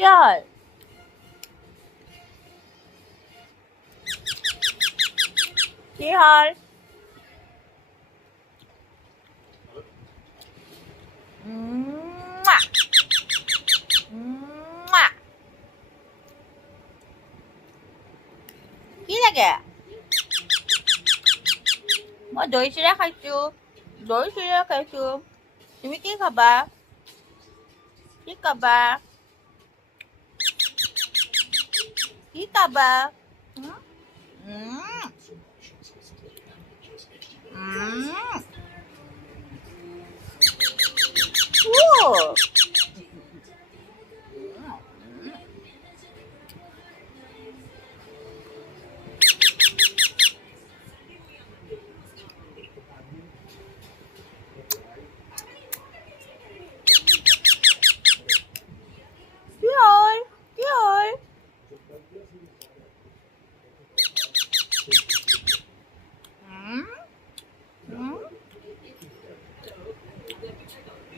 বিড়াল কি হাল মুয়া, মুয়া। কি লাগে মই দৈ চিৰা খাইছো তুমি কি খাবা কি খাবা উম, উম, উম। Cool.